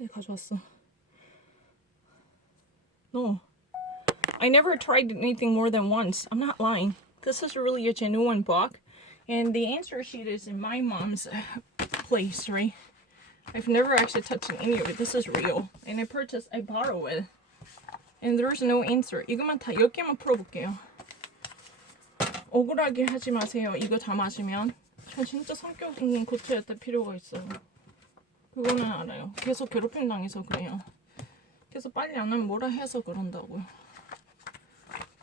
쟤 가져왔어. No. I never tried anything more than once. I'm not lying. This is really a genuine book. And the answer sheet is in my mom's place, right? I've never actually touched any of it. This is real. And I borrow it. And there's no answer. 이것만 다 10개만 풀어볼게요. 억울하게 하지 마세요. 이거 다 맞으면. 저 진짜 성격 고쳐야 될 필요가 있어요. 그거는 알아요. 계속 괴롭힘 당해서 그래요. 계속 빨리 안 하면 뭐라 해서 그런다고요.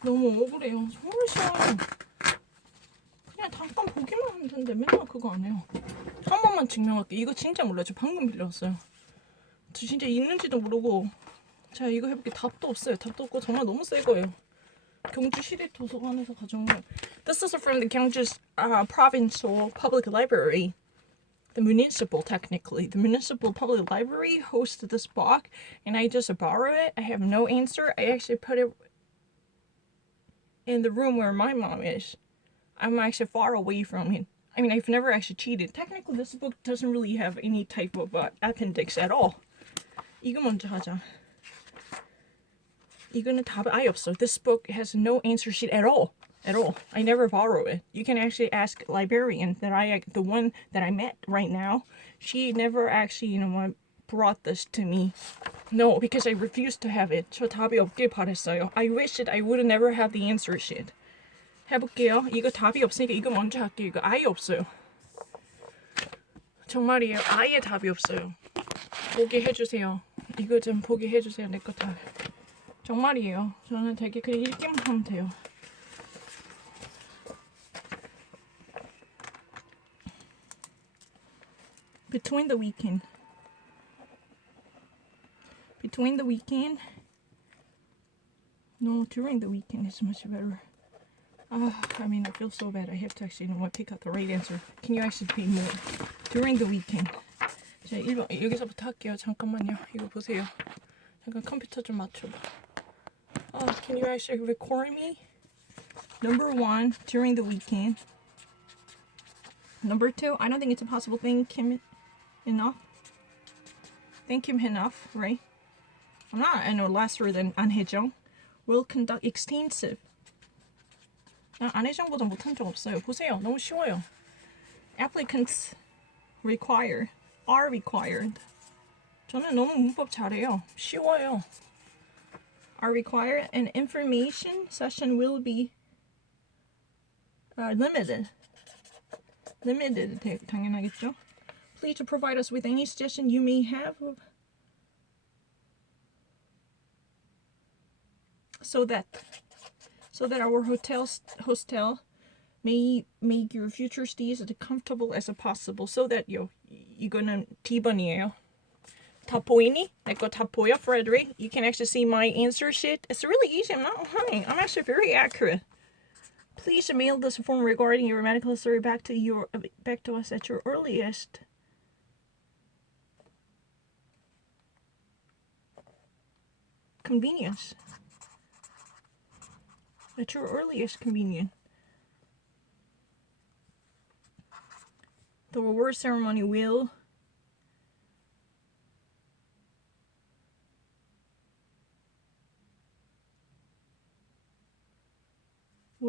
너무 억울해요. 정말 싫어요. 그냥 잠깐 보기만 하면 되는데 맨날 그거 안 해요. 한 번만 증명할게. 이거 진짜 몰라요. 저 방금 빌렸어요. 저 진짜 있는지도 모르고. 자, 이거 해볼게. 답도 없어요. 답도 없고 정말 너무 새 거예요. 경주 시립 도서관에서 가져온 거예요. This is from the Gyeongju Provincial Public Library. The municipal, technically. The municipal public library hosts this book, and I just borrow it. I have no answer. I actually put it in the room where my mom is. I'm actually far away from it. I mean, I've never actually cheated. Technically, this book doesn't really have any type of appendix at all. 이거 먼저 하자. 이거는 답이 아예 없어. This book has no answer sheet at all. At all. I never borrow it. You can actually ask librarian the one that I met right now. She never actually, brought this to me. No, because I refused to have it. 저 답이 없길 바랬어요. I wish I would never have the answer sheet. 해볼게요. 이거 답이 없으니까 이거 먼저 할게요. 이거 아예 없어요. 정말이에요. 아예 답이 없어요. 보게 해주세요. 이거 좀 보게 해주세요. 내 거 다. 정말이에요. 저는 되게 그냥 읽기만 하면 돼요. Between the weekend. No, during the weekend is much better. I mean, I feel so bad. I have to actually, pick out the right answer. Can you actually pay more? During the weekend. 자, 1번 여기서부터 할게요. 잠깐만요. 이거 보세요. 잠깐 컴퓨터 좀 맞춰봐. Can you actually record me? Number 1, during the weekend. Number 2, I don't think it's a possible thank him enough. Thank him enough, right? I'm not, I know, lesser than 안혜정. Will conduct extensive. 난 안혜정보다 못한 적 없어요. 보세요. 너무 쉬워요. Applicants are required. 저는 너무 문법 잘해요. 쉬워요. Are required, and information session will be limited. Limited, 당연하겠죠? Please provide us with any suggestion you may have so that our hostel may make your future stays as comfortable as possible. So that 이거는 D번이에요. 다 보이니? 내 거 다 보여, Frederick? You can actually see my answer sheet. It's really easy. I'm not lying. I'm actually very accurate. Please mail this form regarding your medical history back to us at your earliest convenience. At your earliest convenience. The reward ceremony will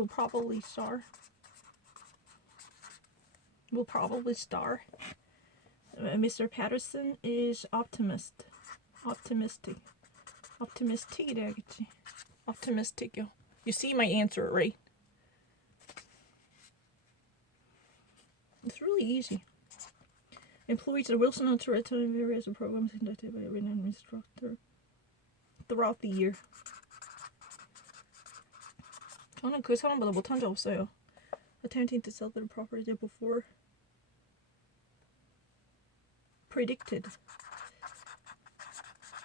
probably start. Mr. Patterson is optimistic. Optimistic이래야겠지. Optimistic요. You see my answer, right? It's really easy. Employees at Wilson are to attend various programs conducted by a renowned instructor throughout the year. 저는 그 사람보다 못한 적 없어요. Attempting to sell their property before predicted.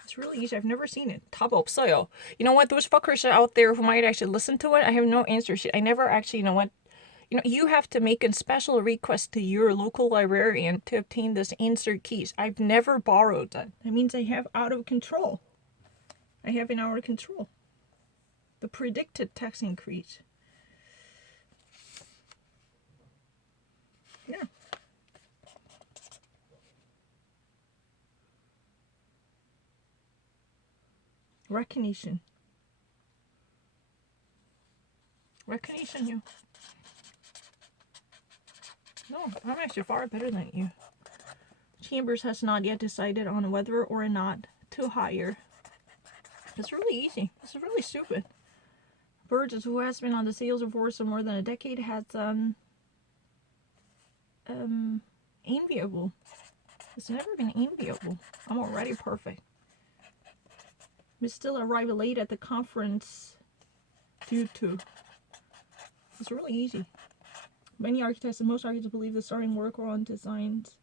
It's really easy. I've never seen it. 답 없어요. You know what? Those fuckers out there who might actually listen to it, I have no answer sheet. I never actually, you have to make a special request to your local librarian to obtain this answer keys. I've never borrowed that. That means I have out of control. I have an out of control. The predicted tax increase. Yeah. Recognition. Recognition, you. No, I'm actually far better than you. Chambers has not yet decided on whether or not to hire. It's really easy. This is really stupid. Burgess, who has been on the sales force for more than a decade, has enviable. It's never been enviable. I'm already perfect. Miss still arrived late at the conference due to. It's really easy. Many architects and most architects believe the starting work on designs.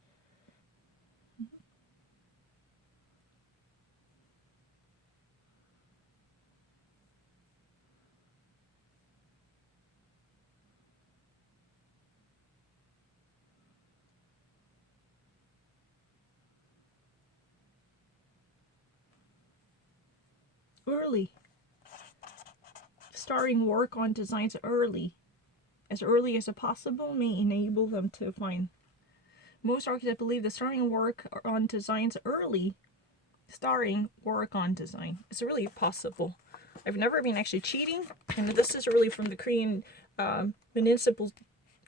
Early. Starting work on designs early, as possible, may enable them to find. Most architects believe that starting work on designs early, starting work on design, is really possible. I've never been actually cheating, and this is really from the Korean Municipal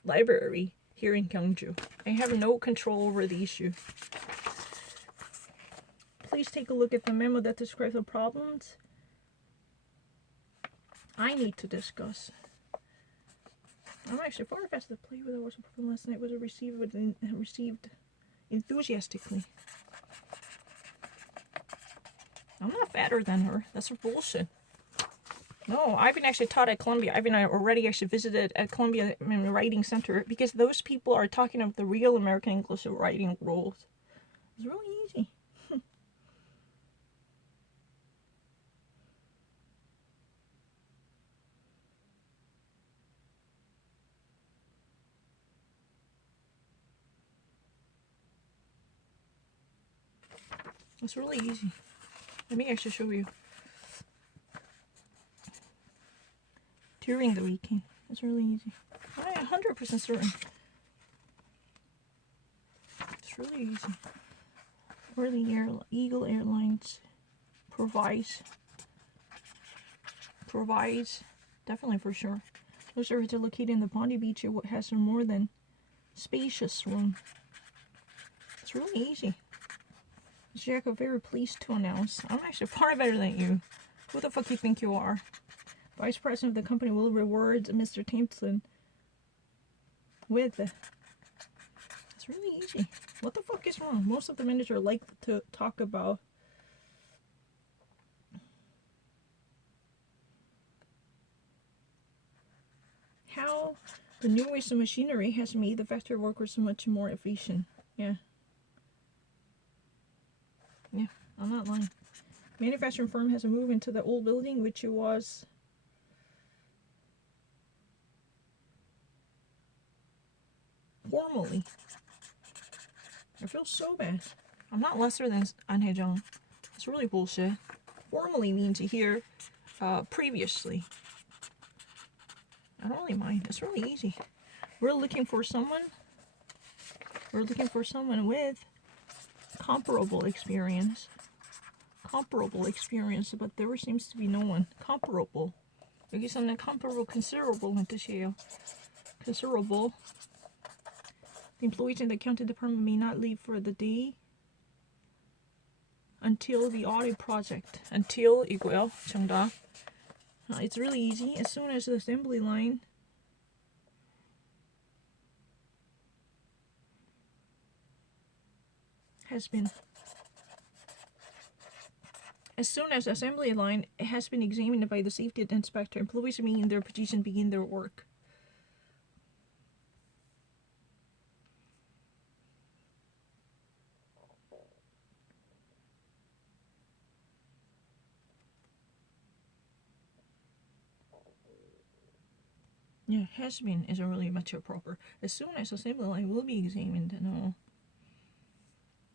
Library here in Gyeongju. I have no control over the issue. Please take a look at the memo that describes the problems I need to discuss. I'm actually far faster to play with. I was performed last night was received enthusiastically. I'm not fatter than her. That's bullshit. No, I've been actually taught at Columbia. I've been already actually visited at Columbia Writing Center because those people are talking about the real American English writing rules. It's really easy. It's really easy. Let me actually show you. During the weekend. It's really easy. I'm 100% certain. It's really easy. Or the Eagle Airlines provides, definitely for sure. Those are located in the Bondi Beach. It has a more than spacious room. It's really easy. Jack, I'm very pleased to announce I'm actually far better than you. Who the fuck you think you are? Vice President of the company will reward Mr. Thompson with. It's really easy. What the fuck is wrong? Most of the managers like to talk about how the newest machinery has made the factory workers much more efficient. Yeah. Yeah, I'm not lying. Manufacturing firm has moved into the old building, which it was formally. I feel so bad. I'm not lesser than An Hye-jung. It's really bullshit. Formally means here previously. I don't really mind. It's really easy. We're looking for someone with comparable experience, but there seems to be no one comparable. 여기서는 comparable, considerable는 뜻이에요. Considerable. The employees in the accounting department may not leave for the day until the audit project. until이고요. 정답. It's really easy. As soon as the assembly line has been examined by the safety inspector, employees in their position begin their work. Yeah, has been is a really much proper. As soon as assembly line will be examined, no.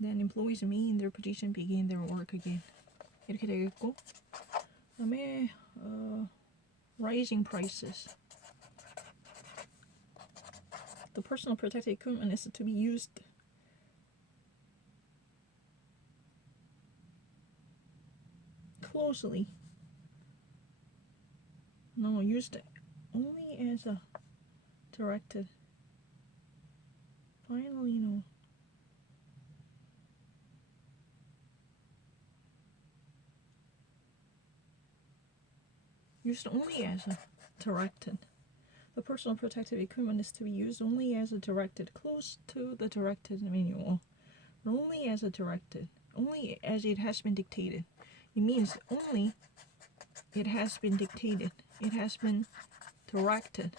Then employees in their position begin their work again. 이렇게 되겠고, 그다음에 rising prices. The personal protective equipment is to be used closely No, used only as a directed. Finally, no. Used only as a directed. The personal protective equipment is to be used only as a directed, close to the directed manual. But only as a directed. Only as it has been dictated. It means only it has been dictated. It has been directed.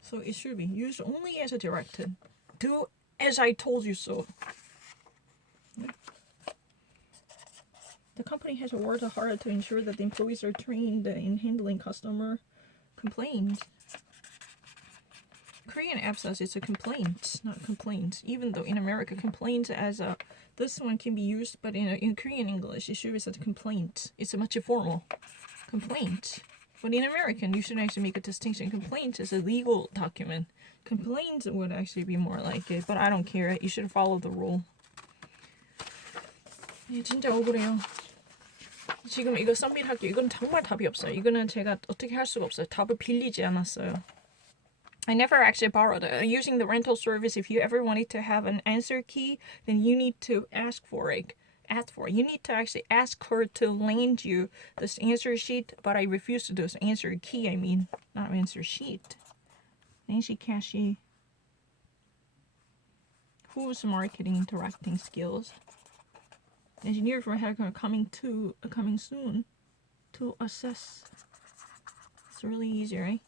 So it should be used only as a directed. Do as I told you so. The company has worked hard to ensure that the employees are trained in handling customer complaints. Korean app says it's a complaint, not complaints. Even though in America, complaint as a this one can be used, but in Korean English, it should be said complaint. It's a much formal complaint. But in American, you should actually make a distinction. Complaint is a legal document. Complaint would actually be more like it, but I don't care. You should follow the rule. 예, 진짜 억울해요. 지금 이거 서밋할게요. 이건 정말 답이 없어요. 이거는 제가 어떻게 할 수가 없어요. 답을 빌리지 않았어요. I never actually borrowed it. Using the rental service, if you ever wanted to have an answer key, then you need to ask for it. You need to actually ask her to lend you this answer sheet, but I refuse to do this answer key, not answer sheet. Nancy Cashy. Who's marketing directing skills? Engineer for hacker coming soon to assess. It's really easy, right?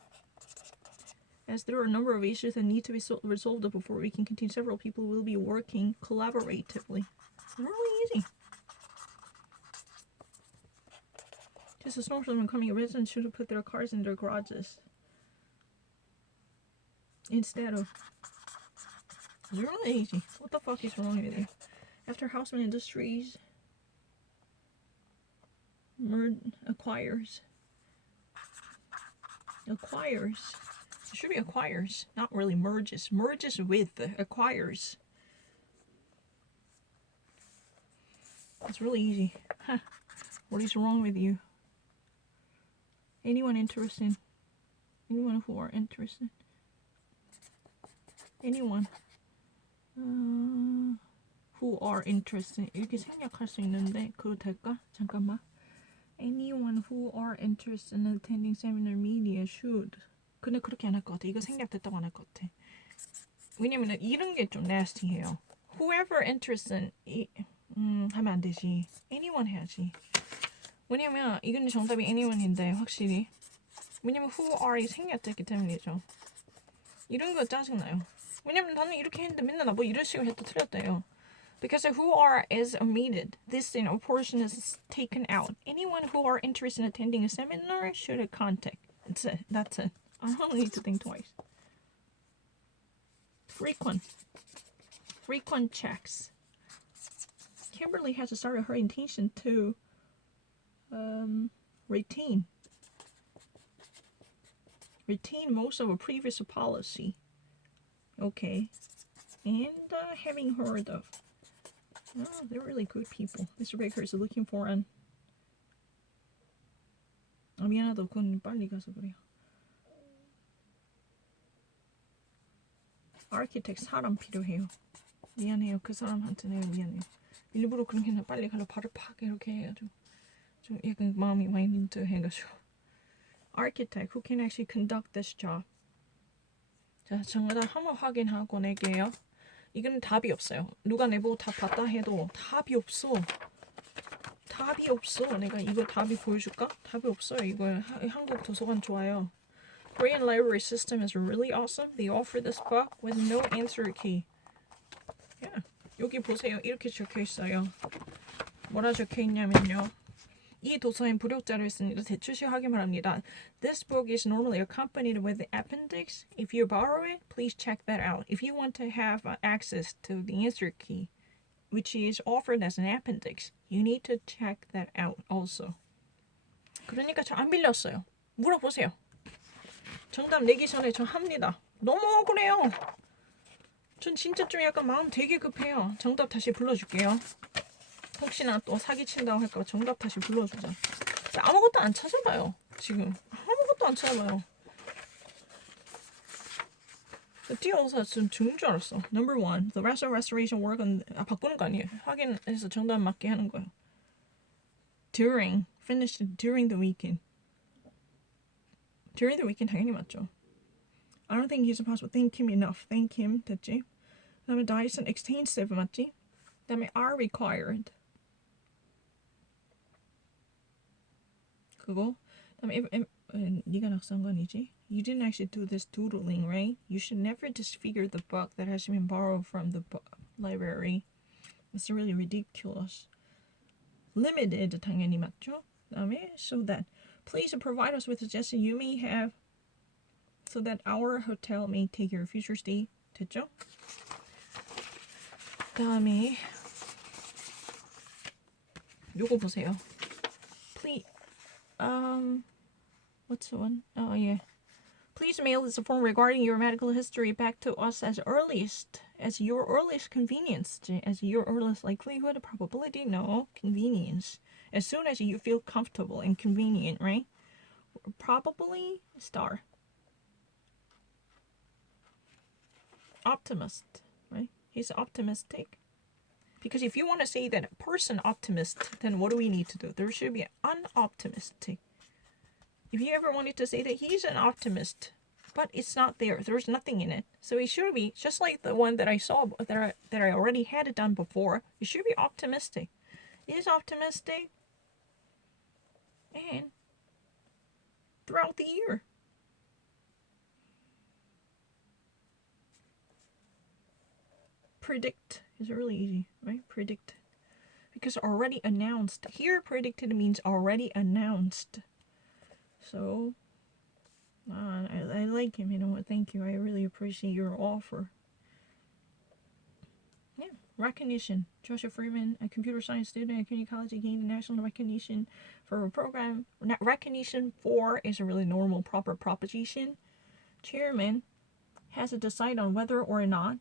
As there are a number of issues that need to be resolved before we can continue, several people will be working collaboratively. It's really easy. Just a snowstorm coming, residents should put their cars in their garages instead of. It's really easy. What the fuck is wrong with you? After Houseman Industries acquires. It should be acquires, not really merges. Merges with acquires. It's really easy. Huh. What is wrong with you? Anyone interested? Anyone who are interested? Anyone who are interested? 이렇게 생략할 수 있는데 그거 될까? 잠깐만. Anyone who are interested in attending seminar media should. 근데 그렇게 안 할 것 같아. 이거 생략됐다고 안 할 것 같아. 왜냐면 이런 게 좀 nasty해요. Whoever interested 하면 안 되지. Anyone 해야지. 왜냐면 이건 정답이 anyone인데 확실히. 왜냐면 who are이 생략됐기 때문이죠. 이런 거 짜증나요. 왜냐면 나는 이렇게 했는데 맨날 나 뭐 이런 식으로 해도 틀렸대요. Because who are is omitted. This portion is taken out. Anyone who are interested in attending a seminar should contact. That's it. I don't need to think twice. Frequent checks. Kimberly has started her intention to retain most of a previous policy. Okay. And having heard of. Oh, they're really good people. Mr. Baker is looking for an. 미안하다. 그건 빨리 가서 그래요. Architect 사람 필요해요. 미안해요. 그 사람한테 내가 미안해요. 일부러 그렇게 빨리 가려 발을 팍 이렇게 해가지고 좀 약간 마음이 많이 민트해가지고. Architect who can actually conduct this job. 자, 정답 한번 확인하고 낼게요. 이거는 답이 없어요. 누가 내보고 답 봤다 해도 답이 없어. 내가 이거 답이 보여줄까? 답이 없어요. 이거 한국 도서관 좋아요. Korean library system is really awesome. They offer this book with no answer key. Yeah. 여기 보세요. 이렇게 적혀 있어요. 뭐라 적혀 있냐면요. 이 도서엔 부력자를 있습니다. 대출시 확인 바랍니다. This book is normally accompanied with the appendix. If you borrow it, please check that out. If you want to have access to the answer key, which is offered as an appendix, you need to check that out also. 그러니까 저 안 빌렸어요. 물어보세요. 정답 내기 전에 저 합니다. 너무 억울해요. 전 진짜 좀 약간 마음 되게 급해요. 정답 다시 불러줄게요. 혹시나 또 사기친다고 할까 봐 정답 다시 불러주자. 아무것도 안 찾아봐요. 지금 아무것도 안 찾아봐요. 뛰어서 좀 죽는 줄 알았어. Number 1, the rest of restoration work on 바꾸는 거 아니에요. 확인해서 정답 맞게 하는 거예요. Finished during the weekend. During the weekend 당연히 맞죠. I don't think he's possible. Thank him enough. Thank him 됐지. 그다음에 Dyson extensive 맞지? 그다음에 are required. 그거. 그다음에 네가 낙서한 건 아니지? You didn't actually do this doodling, right? You should never disfigure the book that has been borrowed from the library. It's really ridiculous. Limited 당연히 맞죠? 그다음에 so that please provide us with suggestions you may have so that our hotel may take your future stay. 됐죠? 그다음에 요거 보세요. Please what's the one? Oh yeah. Please mail this form regarding your medical history back to us as your earliest convenience. As your earliest likelihood, probability, no, convenience. As soon as you feel comfortable and convenient, right? Probably star. Optimist, right? He's optimistic. Because if you want to say that a person optimist, then what do we need to do? There should be unoptimistic. If you ever wanted to say that he's an optimist, but it's not there, there's nothing in it. So it should be just like the one that I saw that I already had it done before. It should be optimistic. It is optimistic, and throughout the year. Predict is really easy, right? Predict. Because already announced. Here predicted means already announced. So, I like him, you know what, thank you. I really appreciate your offer. Yeah, recognition. Joshua Freeman, a computer science student at Community College, gained national recognition for a program. Recognition for is a really normal, proper proposition. Chairman has to decide on whether or not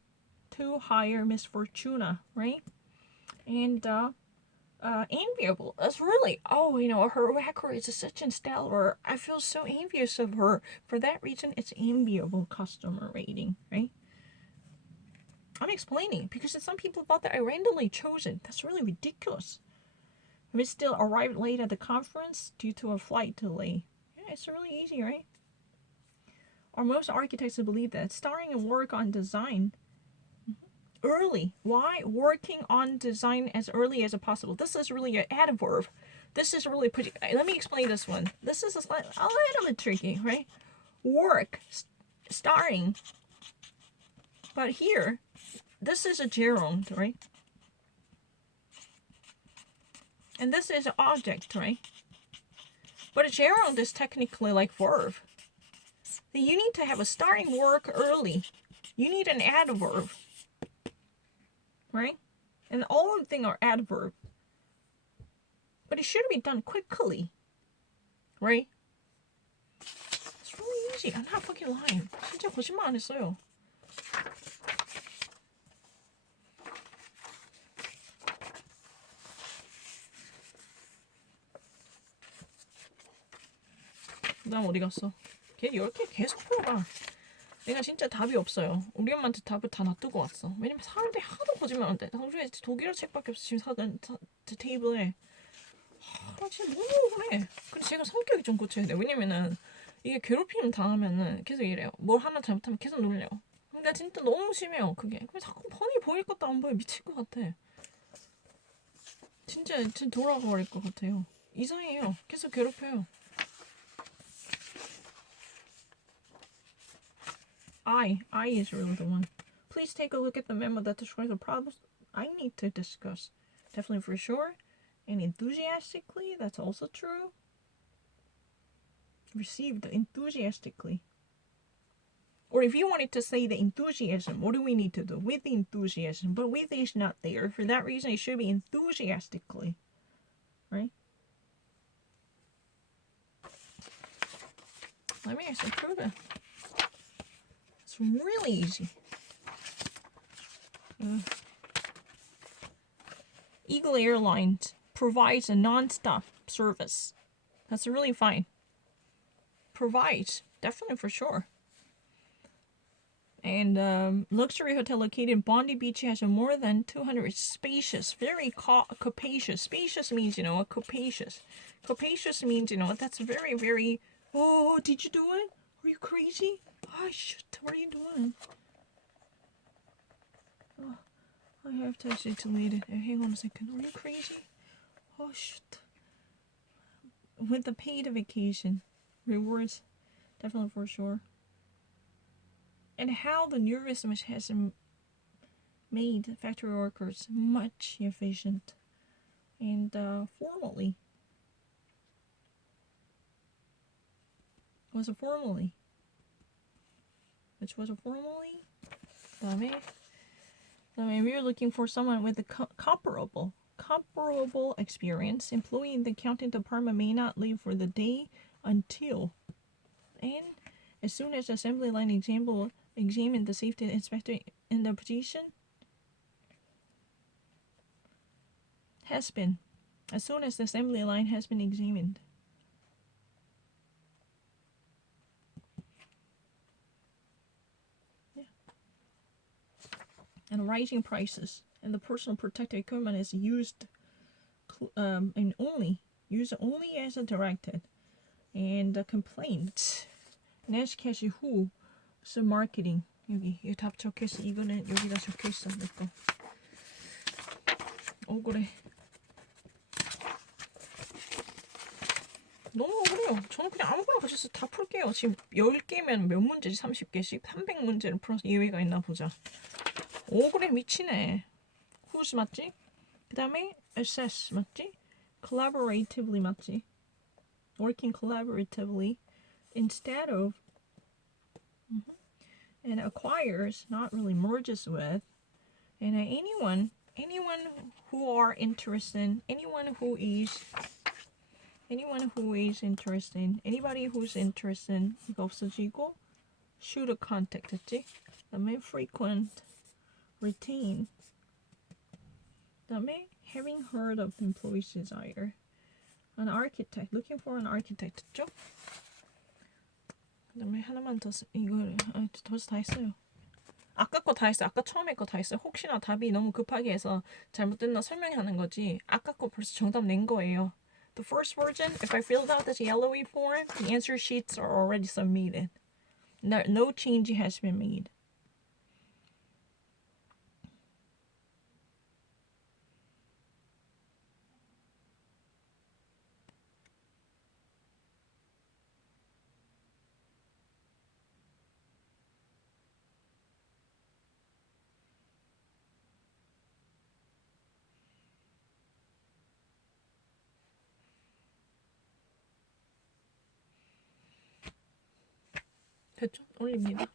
to hire Miss Fortuna, right? And, enviable. That's really, her record is such a stellar. I feel so envious of her. For that reason, it's enviable customer rating, right? I'm explaining because some people thought that I randomly chose it. That's really ridiculous. Miss still arrived late at the conference due to a flight delay. Yeah, it's really easy, right? Or most architects believe that starting and work on design early. Why? Working on design as early as possible. This is really an adverb. This is really pretty. Let me explain this one. This is a little bit tricky, right? Work, starting. But here, this is a gerund, right? And this is an object, right? But a gerund is technically like verb. You need to have a starting work early. You need an adverb. Right? And all of them things are adverb. But it should be done quickly. Right? It's really easy. I'm not fucking lying. 진짜 거짓말 안 했어요. 난 어디 갔어? 걔 이렇게 계속 풀어봐. 내가 진짜 답이 없어요. 우리 엄마한테 답을 다 놔두고 왔어. 왜냐면 사람들이 하도 거짓말하는데 당초에 독일어 책밖에 없어. 지금 사던 테이블에. 나 진짜 너무 억울해. 근데 제가 성격이 좀 고쳐야 돼. 왜냐면은 이게 괴롭힘 당하면은 계속 이래요. 뭘 하나 잘못하면 계속 놀래요. 근데 진짜 너무 심해요. 그게. 그럼 자꾸 뻔히 보일 것도 안 보여. 미칠 것 같아. 진짜 돌아가 버릴 것 같아요. 이상해요. 계속 괴롭혀요. I is really the one. Please take a look at the memo that describes the problems I need to discuss. Definitely for sure. And enthusiastically, that's also true. Received enthusiastically. Or if you wanted to say the enthusiasm, what do we need to do? With the enthusiasm. But with is not there. For that reason, it should be enthusiastically. Right? Let me actually prove it. It's really easy. Eagle Airlines provides a non-stop service That's really fine. Provides, definitely for sure. And luxury hotel located in Bondi Beach has a more than 200 spacious, very capacious. Spacious means, capacious. Capacious means, that's very, very. Oh, did you do it? Are you crazy? Oh, shit. What are you doing? Oh, I have to actually delete it. Hang on a second. Are you crazy? Oh, shit. With the paid vacation rewards, definitely for sure. And how the nervous has made factory workers much efficient and formally. Was a formally. Which was a formally. 그다음에 we're looking for someone with a comparable experience. Employee in the accounting department may not leave for the day until, and as soon as the assembly line examine the safety inspector in the position has been, as soon as the assembly line has been examined. And rising prices and the personal protective equipment is used only as directed. And the complaint next cash 후 marketing 여기 다 적혀있어. 이거는 여기다 적혀있어. 내 거. 억울해. 너무 억울해요. 저는 그냥 아무거나 가져서 다 풀게요. 지금 10개면 몇 문제지? 30개씩? 300문제를 풀어서 예외가 있나 보자. 억울해 미치네. Who's 맞지? 그 다음에 assess 맞지? Collaboratively 맞지? Working collaboratively instead of and acquires, not really merges with, and anyone who are interested, anybody who's interested, 이거 없어지고 should contact 했지? 그다음에 frequent, retain, 그다음에 having heard of the employee's desire, an architect, looking for an architect 했죠? 그다음에 하나만 더 이거 벌써 다 했어요. 아까 거 다 했어요. 아까 처음에 거 다 했어요. 혹시나 답이 너무 급하게 해서 잘못됐나 설명하는 거지. 아까 거 벌써 정답 낸 거예요. The first version, if I filled out this yellowy form, the answer sheets are already submitted. No change has been made. 됐죠? 올립니다.